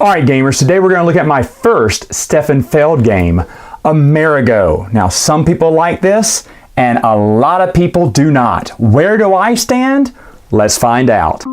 Alright gamers, today we're going to look at my first Stefan Feld game, Amerigo. Now some people like this and a lot of people do not. Where do I stand? Let's find out.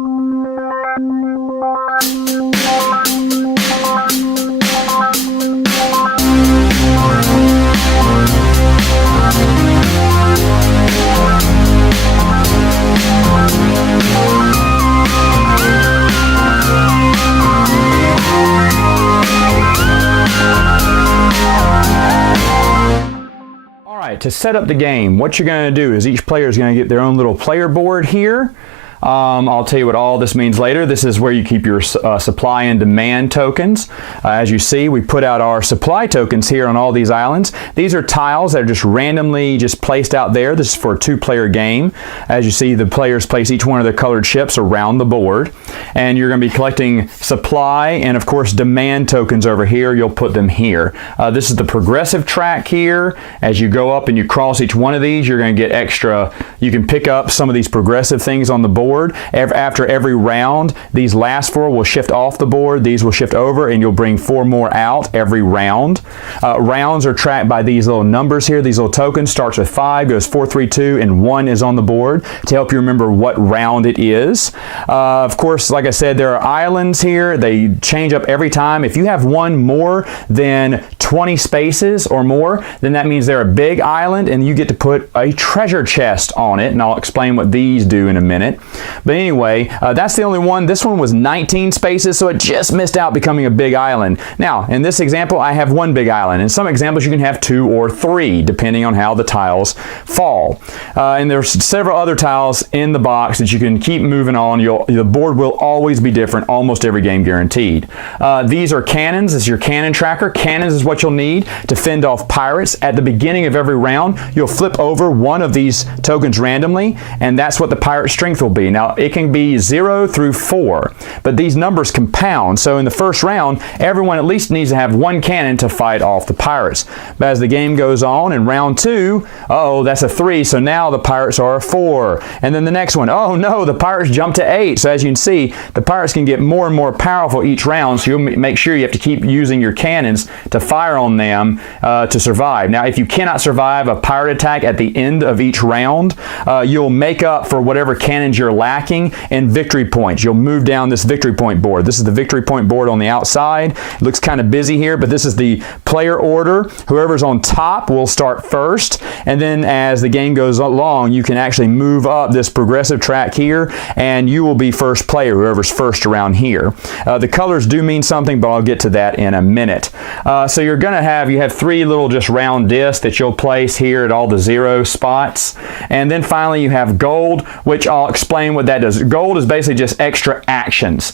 To set up the game, what you're going to do is each player is going to get their own little player board here. I'll tell you what all this means later. This is where you keep your supply and demand tokens. As you see, we put out our supply tokens here on all these islands. These are tiles that are just randomly placed out there. This is for a two-player game. As you see, the players place each one of their colored ships around the board. And you're going to be collecting supply and, of course, demand tokens over here. You'll put them here. This is the progressive track here. As you go up and you cross each one of these, you're going to get extra. You can pick up some of these progressive things on the board. After every round, these last four will shift off the board, these will shift over, and you'll bring four more out every round. Rounds are tracked by these little numbers here, these little tokens. Starts with 5, goes 4, 3, 2, and 1 is on the board to help you remember what round it is. Of course, like I said, there are islands here. They change up every time. If you have one more than 20 spaces or more, then that means they're a big island and you get to put a treasure chest on it, and I'll explain what these do in a minute. But anyway, that's the only one. This one was 19 spaces, so it just missed out becoming a big island. Now, in this example, I have one big island. In some examples, you can have 2 or 3, depending on how the tiles fall. And there's several other tiles in the box that you can keep moving on. The board will always be different, almost every game guaranteed. These are cannons. This is your cannon tracker. Cannons is what you'll need to fend off pirates. At the beginning of every round, you'll flip over one of these tokens randomly, and that's what the pirate strength will be. Now, it can be 0 through 4, but these numbers compound. So in the first round, everyone at least needs to have one cannon to fight off the pirates. But as the game goes on, in round 2, uh-oh, that's a 3, so now the pirates are a 4. And then the next one, oh no, the pirates jump to 8. So as you can see, the pirates can get more and more powerful each round, so you'll make sure you have to keep using your cannons to fire on them to survive. Now, if you cannot survive a pirate attack at the end of each round, you'll make up for whatever cannons you're lacking in victory points. You'll move down this victory point board. This is the victory point board on the outside. It looks kind of busy here, but this is the player order. Whoever's on top will start first, and then as the game goes along, you can actually move up this progressive track here, and you will be first player, whoever's first around here. The colors do mean something, but I'll get to that in a minute. So you're going to have, you have 3 little just round discs that you'll place here at all the 0 spots, and then finally you have gold, which I'll explain what that does. Gold is basically just extra actions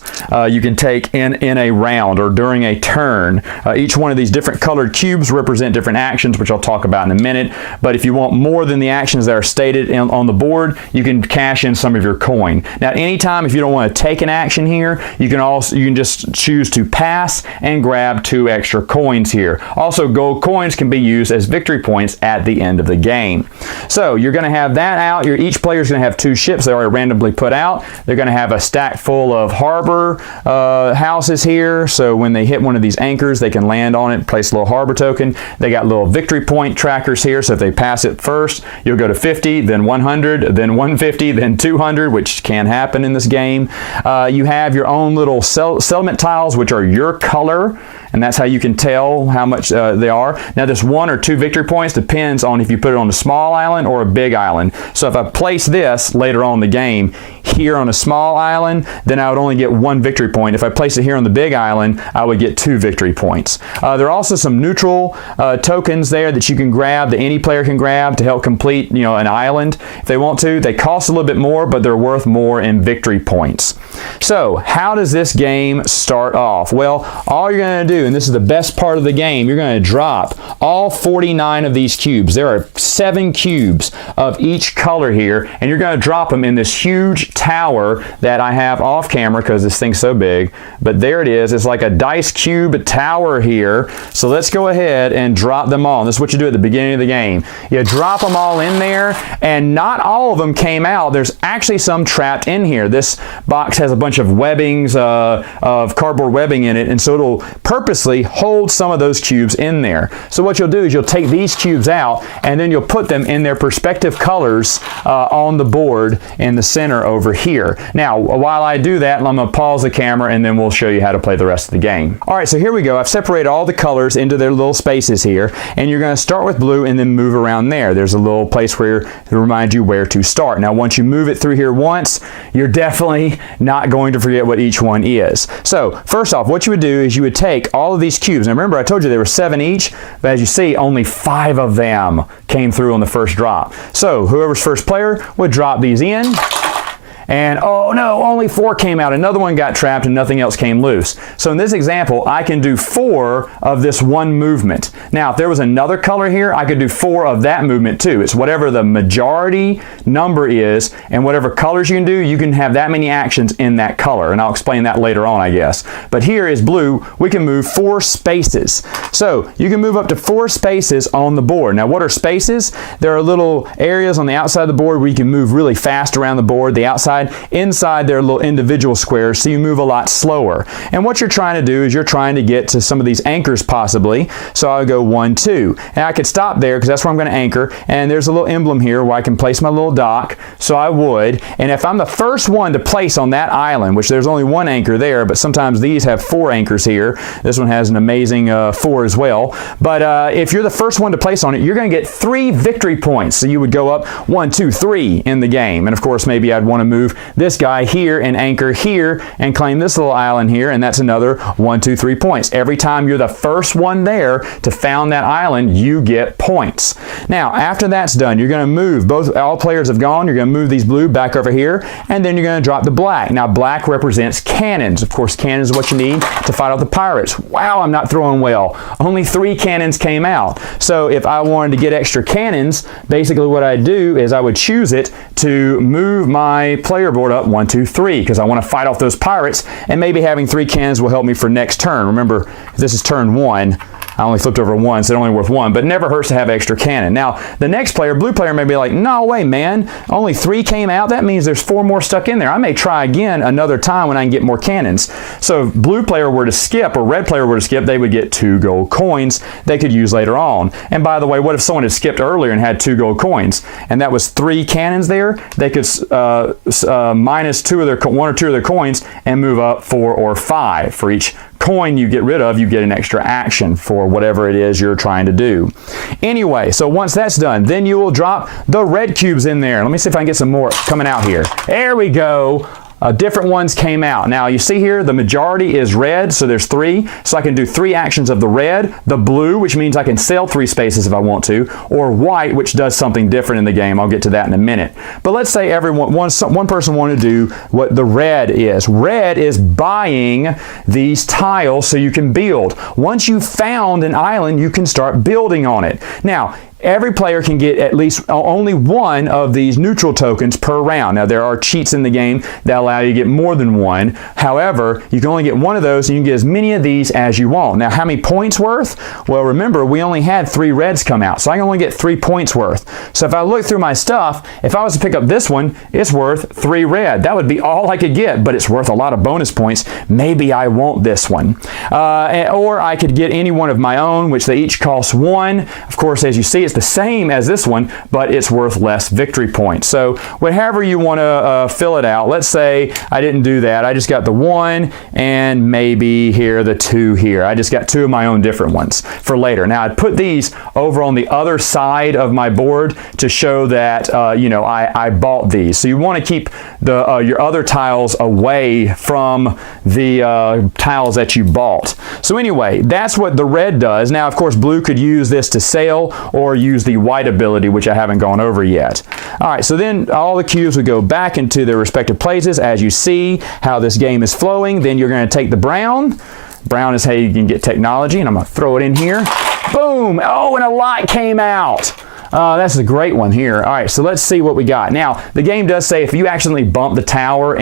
you can take in a round or during a turn. Each one of these different colored cubes represent different actions, which I'll talk about in a minute. But if you want more than the actions that are stated on the board, you can cash in some of your coin. Now, anytime if you don't want to take an action here, you can just choose to pass and grab 2 extra coins here. Also, gold coins can be used as victory points at the end of the game. So you're going to have that out. Each player is going to have 2 ships that are randomly put out. They're going to have a stack full of harbor houses here, so when they hit one of these anchors, they can land on it, place a little harbor token. They got little victory point trackers here, so if they pass it first, you'll go to 50, then 100, then 150, then 200, which can happen in this game. You have your own little settlement tiles, which are your color, and that's how you can tell how much they are. Now, this 1 or 2 victory points depends on if you put it on a small island or a big island. So if I place this later on in the game here on a small island, then I would only get 1 victory point. If I place it here on the big island, I would get 2 victory points. There are also some neutral tokens there that you can grab, that any player can grab to help complete, an island if they want to. They cost a little bit more, but they're worth more in victory points. So how does this game start off? Well, all you're going to do, and this is the best part of the game, you're going to drop all 49 of these cubes. There are 7 cubes of each color here, and you're going to drop them in this huge tower that I have off camera because this thing's so big, but there it is. It's like a dice cube tower here. So let's go ahead and drop them all. This is what you do at the beginning of the game. You drop them all in there, and not all of them came out. There's actually some trapped in here. This box has a bunch of webbings of cardboard webbing in it, and so it'll purposely hold some of those cubes in there. So what you'll do is you'll take these cubes out, and then you'll put them in their respective colors on the board in the center over here. Now, while I do that, I'm going to pause the camera, and then we'll show you how to play the rest of the game. All right, so here we go. I've separated all the colors into their little spaces here, and you're going to start with blue and then move around there. There's a little place where to remind you where to start. Now, once you move it through here once, you're definitely not going to forget what each one is. So, first off, what you would do is you would take all of these cubes. Now, remember, I told you there were 7 each, but as you see, only 5 of them came through on the first drop. So, whoever's first player would drop these in. And oh no, only 4 came out. Another one got trapped and nothing else came loose. So in this example, I can do 4 of this one movement. Now, if there was another color here, I could do 4 of that movement too. It's whatever the majority number is, and whatever colors you can do, you can have that many actions in that color. And I'll explain that later on, I guess. But here is blue. We can move 4 spaces. So you can move up to 4 spaces on the board. Now, what are spaces? There are little areas on the outside of the board where you can move really fast around the board. The outside, inside there are little individual squares, so you move a lot slower. And what you're trying to do is you're trying to get to some of these anchors possibly. So I'll go 1, 2. And I could stop there because that's where I'm going to anchor. And there's a little emblem here where I can place my little dock. So I would. And if I'm the first one to place on that island, which there's only 1 anchor there, but sometimes these have 4 anchors here. This one has an amazing 4 as well. But if you're the first one to place on it, you're going to get 3 victory points. So you would go up 1, 2, 3 in the game. And of course, maybe I'd want to move this guy here and anchor here and claim this little island here, and that's another 1, 2, 3 points. Every time you're the first one there to found that island, you get points. Now, after that's done, you're going to move. All players have gone. You're going to move these blue back over here, and then you're going to drop the black. Now, black represents cannons. Of course, cannons is what you need to fight off the pirates. Wow, I'm not throwing well. Only 3 cannons came out. So if I wanted to get extra cannons, basically what I'd do is I would choose it to move my player board up 1, 2, 3 because I want to fight off those pirates, and maybe having 3 cannons will help me for next turn. Remember, if this is turn 1, I only flipped over 1, so it's only worth 1, but it never hurts to have extra cannon. Now, the next player, blue player, may be like, no way, man, only 3 came out. That means there's 4 more stuck in there. I may try again another time when I can get more cannons. So if blue player were to skip, or red player were to skip, they would get 2 gold coins they could use later on. And by the way, what if someone had skipped earlier and had 2 gold coins, and that was 3 cannons there? They could minus 1 or 2 of their coins and move up 4 or 5 for each coin you get rid of. You get an extra action for whatever it is you're trying to do. Anyway, so once that's done, then you will drop the red cubes in there. Let me see if I can get some more coming out here. There we go. Different ones came out. Now you see here the majority is red, so there's 3. So I can do 3 actions of the red, the blue, which means I can sell 3 spaces if I want to, or white, which does something different in the game. I'll get to that in a minute. But let's say one person wanted to do what the red is. Red is buying these tiles so you can build. Once you've found an island, you can start building on it. Now, every player can get at least only 1 of these neutral tokens per round. Now, there are cheats in the game that allow you to get more than 1. However, you can only get 1 of those, and you can get as many of these as you want. Now, how many points worth? Well, remember, we only had 3 reds come out, so I can only get 3 points worth. So if I look through my stuff, if I was to pick up this one, it's worth 3 red. That would be all I could get, but it's worth a lot of bonus points. Maybe I want this one. Or I could get any one of my own, which they each cost 1. Of course, as you see, it's the same as this one, but it's worth less victory points. So whatever you want to fill it out. Let's say I didn't do that. I just got the 1 and maybe here the 2 here. I just got 2 of my own different ones for later. Now I'd put these over on the other side of my board to show that I bought these. So you want to keep your other tiles away from the tiles that you bought. So anyway, that's what the red does. Now of course blue could use this to sail or use the white ability, which I haven't gone over yet. All right, so then all the cubes would go back into their respective places as you see how this game is flowing. Then you're going to take the brown. Brown is how you can get technology, and I'm going to throw it in here. Boom! Oh, and a lot came out. That's a great one here. All right, so let's see what we got. Now, the game does say if you accidentally bump the tower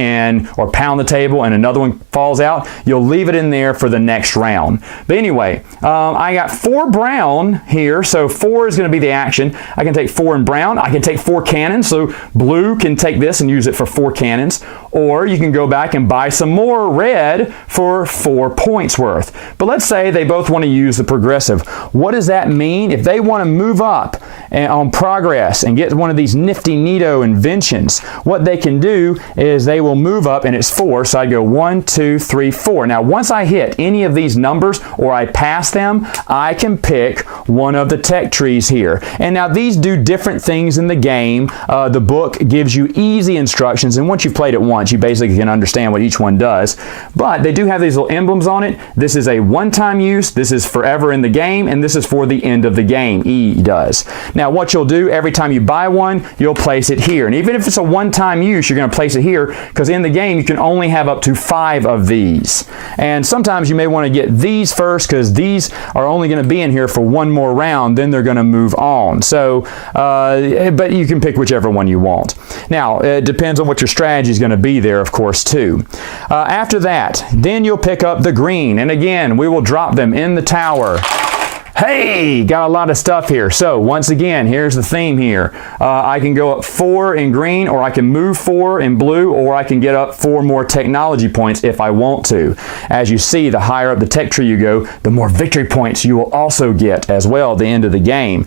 or pound the table and another one falls out, you'll leave it in there for the next round. But anyway, I got 4 brown here, so 4 is going to be the action. I can take 4 in brown. I can take 4 cannons, so blue can take this and use it for 4 cannons. Or you can go back and buy some more red for 4 points worth. But let's say they both want to use the progressive. What does that mean? If they want to move up on progress and get one of these nifty neato inventions, what they can do is they will move up, and it's 4, so I go 1, 2, 3, 4. Now once I hit any of these numbers or I pass them, I can pick one of the tech trees here. And now these do different things in the game. The book gives you easy instructions, and once you've played it once, you basically can understand what each one does. But they do have these little emblems on it. This is a one-time use, this is forever in the game, and this is for the end of the game. E does. Now what you'll do, every time you buy one, you'll place it here. And even if it's a one-time use, you're going to place it here, because in the game you can only have up to 5 of these. And sometimes you may want to get these first, because these are only going to be in here for one more round, then they're going to move on. So, but you can pick whichever one you want. Now, it depends on what your strategy is going to be there, of course, too. After that, then you'll pick up the green, and again, we will drop them in the tower. Hey, got a lot of stuff here. So once again, here's the theme here. I can go up 4 in green, or I can move 4 in blue, or I can get up 4 more technology points if I want to. As you see, the higher up the tech tree you go, the more victory points you will also get as well at the end of the game.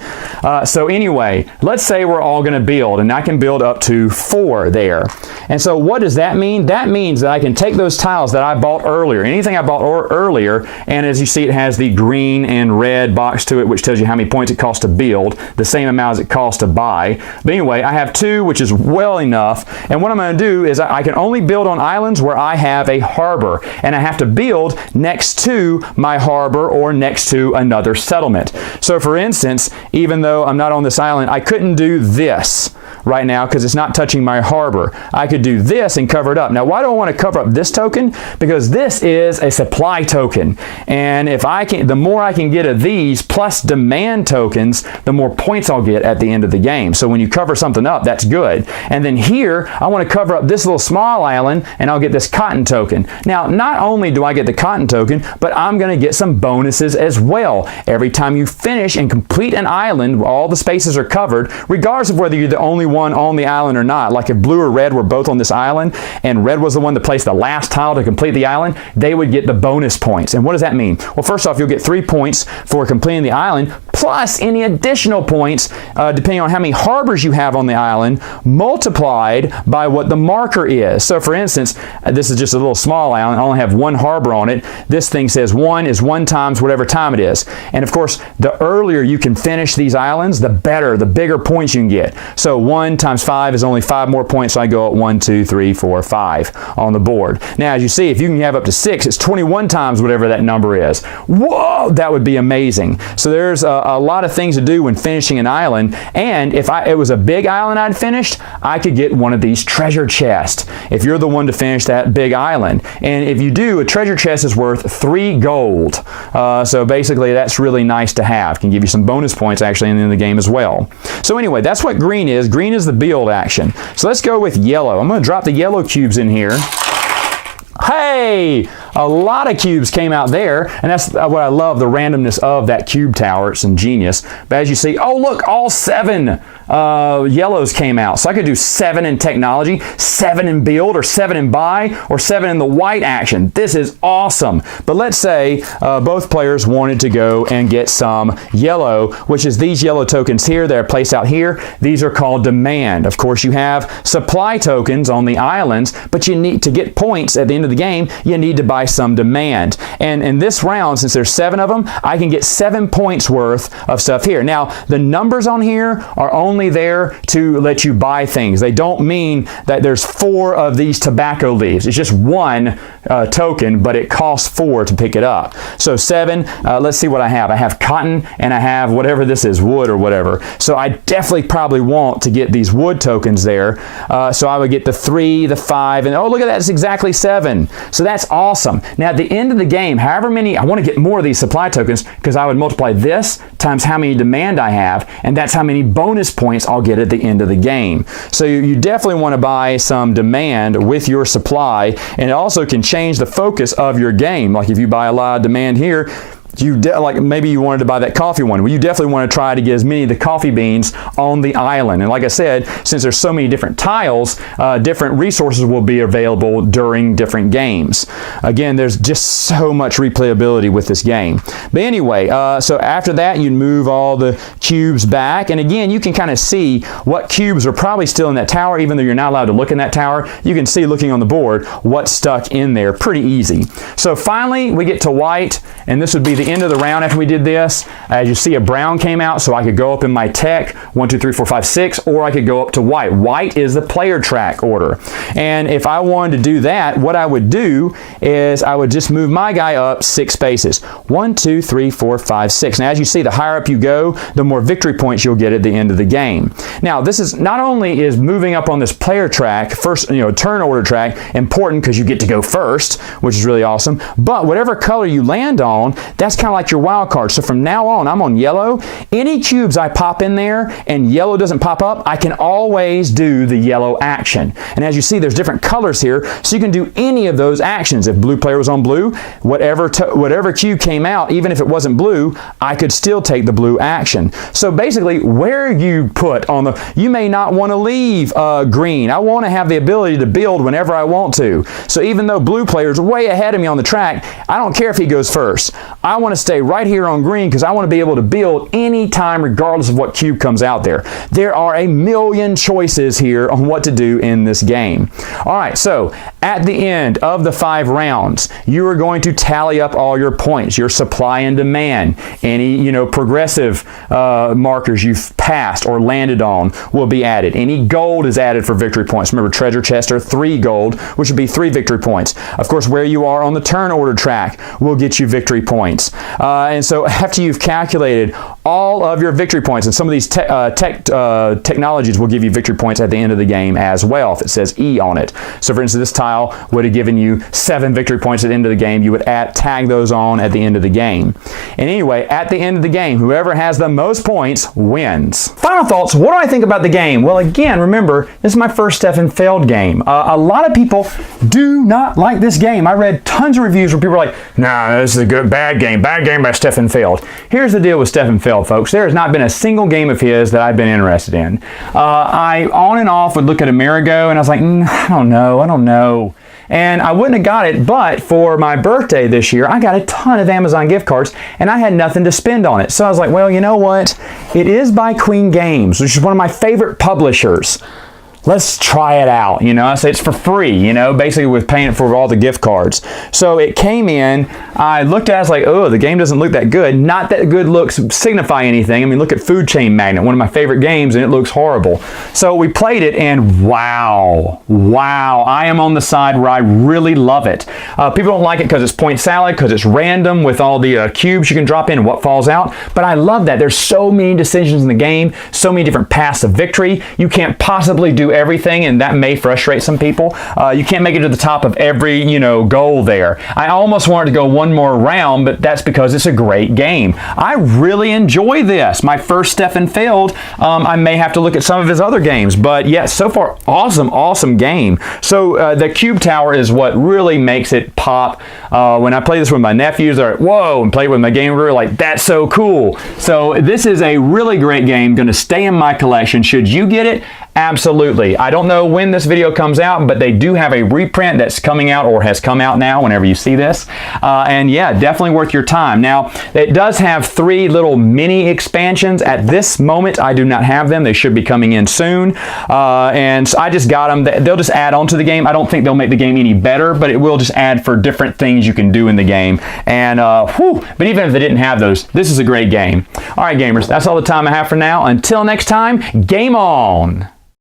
So anyway, let's say we're all going to build, and I can build up to 4 there. And so what does that mean? That means that I can take those tiles that I bought earlier, anything I bought earlier, and as you see, it has the green and red box to it, which tells you how many points it costs to build, the same amount as it costs to buy. But anyway, I have 2, which is well enough, and what I'm going to do is I can only build on islands where I have a harbor, and I have to build next to my harbor or next to another settlement. So for instance, even though I'm not on this island, I couldn't do this right now because it's not touching my harbor. I could do this and cover it up. Now, why do I want to cover up this token? Because this is a supply token, and if I can, the more I can get of these plus demand tokens, the more points I'll get at the end of the game. So when you cover something up, that's good. And then here, I want to cover up this little small island, and I'll get this cotton token. Now, not only do I get the cotton token, but I'm going to get some bonuses as well. Every time you finish and complete an island, all the spaces are covered, regardless of whether you're the only one on the island or not. Like if blue or red were both on this island, and red was the one that placed the last tile to complete the island, they would get the bonus points. And what does that mean? Well, first off, you'll get 3 points for completing the island, plus any additional points, depending on how many harbors you have on the island, multiplied by what the marker is. So for instance, this is just a little small island. I only have 1 harbor on it. This thing says 1 is 1 times whatever time it is. And of course, the earlier you can finish these islands, the better, the bigger points you can get. So 1 times 5 is only 5 more points, so I go up 1, 2, 3, 4, 5 on the board. Now, as you see, if you can have up to 6, it's 21 times whatever that number is. Whoa, that would be amazing. So there's a lot of things to do when finishing an island, and if it was a big island I'd finished, I could get one of these treasure chests if you're the one to finish that big island. And if you do, a treasure chest is worth 3 gold. So basically, that's really nice to have. Can give you some bonus points actually in the game as well. So anyway, that's what green is. Green is the build action. So let's go with yellow. I'm going to drop the yellow cubes in here. Hey, a lot of cubes came out there, and that's what I love, the randomness of that cube tower. It's ingenious. But as you see, oh look, all 7 yellows came out. So I could do 7 in technology, 7 in build, or 7 in buy, or 7 in the white action. This is awesome. But let's say both players wanted to go and get some yellow, which is these yellow tokens here that are placed out here. These are called demand. Of course, you have supply tokens on the islands, but you need to get points at the end of the game, you need to buy some demand. And in this round, since there's 7 of them, I can get 7 points worth of stuff here. Now, the numbers on here are only there to let you buy things. They don't mean that there's 4 of these tobacco leaves. It's just 1 token, but it costs 4 to pick it up. So 7, let's see what I have. I have cotton and I have whatever this is, wood or whatever. So I definitely probably want to get these wood tokens there. So I would get the 3, the 5, and oh, look at that, it's exactly 7. So that's awesome. Now at the end of the game, however many, I want to get more of these supply tokens because I would multiply this times how many demand I have, and that's how many bonus points I'll get at the end of the game. So you definitely want to buy some demand with your supply, and it also can change the focus of your game. Like if you buy a lot of demand here, like maybe you wanted to buy that coffee one. Well, you definitely want to try to get as many of the coffee beans on the island. And like I said, since there's so many different tiles, different resources will be available during different games. Again, there's just so much replayability with this game. But anyway, so after that, you move all the cubes back. And again, you can kind of see what cubes are probably still in that tower, even though you're not allowed to look in that tower. You can see, looking on the board, what's stuck in there pretty easy. So finally, we get to white, and this would be the end of the round after we did this. As you see, a brown came out, so I could go up in my tech 1, 2, 3, 4, 5, 6, or I could go up to white. White is the player track order, and if I wanted to do that, what I would do is I would just move my guy up 6 spaces. 1, 2, 3, 4, 5, 6. Now as you see, the higher up you go, the more victory points you'll get at the end of the game. Now this is not only is moving up on this player track, first, turn order track, important because you get to go first, which is really awesome, but whatever color you land on, that's kind of like your wild card. So from now on, I'm on yellow. Any cubes I pop in there and yellow doesn't pop up, I can always do the yellow action. And as you see, there's different colors here, so you can do any of those actions. If blue player was on blue, whatever cube came out, even if it wasn't blue, I could still take the blue action. So basically, where you put on the, you may not want to leave green. I want to have the ability to build whenever I want to. So even though blue player is way ahead of me on the track, I don't care if he goes first. I want to stay right here on green because I want to be able to build anytime regardless of what cube comes out there. There are a million choices here on what to do in this game. All right, so at the end of the 5 rounds, you are going to tally up all your points, your supply and demand. Any progressive markers you've passed or landed on will be added. Any gold is added for victory points. Remember, treasure chests are 3 gold, which would be 3 victory points. Of course, where you are on the turn order track will get you victory points. And so after you've calculated all of your victory points, and some of these technologies will give you victory points at the end of the game as well, if it says E on it. So for instance, this tile would have given you 7 victory points at the end of the game. You would tag those on at the end of the game. And anyway, at the end of the game, whoever has the most points wins. Final thoughts, what do I think about the game? Well, again, remember, this is my first Stefan Feld game. A lot of people do not like this game. I read tons of reviews where people are like, nah, this is a bad game by Stefan Feld. Here's the deal with Stefan Feld, folks. There has not been a single game of his that I've been interested in. I on and off would look at Amerigo and I was like, I don't know. And I wouldn't have got it, but for my birthday this year, I got a ton of Amazon gift cards, and I had nothing to spend on it. So I was like, well, you know what? It is by Queen Games, which is one of my favorite publishers. Let's try it out, I say it's for free, basically with paying for all the gift cards. So it came in, I looked at it, I was like, oh, the game doesn't look that good. Not that good looks signify anything. I mean, look at Food Chain Magnet, one of my favorite games, and it looks horrible. So we played it, and wow, I am on the side where I really love it. People don't like it because it's point salad, because it's random with all the cubes you can drop in and what falls out. But I love that. There's so many decisions in the game, so many different paths of victory. You can't possibly do everything, and that may frustrate some people. You can't make it to the top of every goal there. I almost wanted to go one more round, but that's because it's a great game. I really enjoy this. My first Stefan Feld. I may have to look at some of his other games, but yeah, so far awesome game. So the cube tower is what really makes it pop. When I play this with my nephews, they're like, whoa, and play with my game, we're like, that's so cool. So this is a really great game, going to stay in my collection. Should you get it? Absolutely. I don't know when this video comes out, but they do have a reprint that's coming out or has come out now whenever you see this. And yeah, definitely worth your time. Now, it does have 3 little mini expansions. At this moment, I do not have them. They should be coming in soon. And so I just got them. They'll just add on to the game. I don't think they'll make the game any better, but it will just add for different things you can do in the game. And but even if they didn't have those, this is a great game. All right, gamers, that's all the time I have for now. Until next time, game on!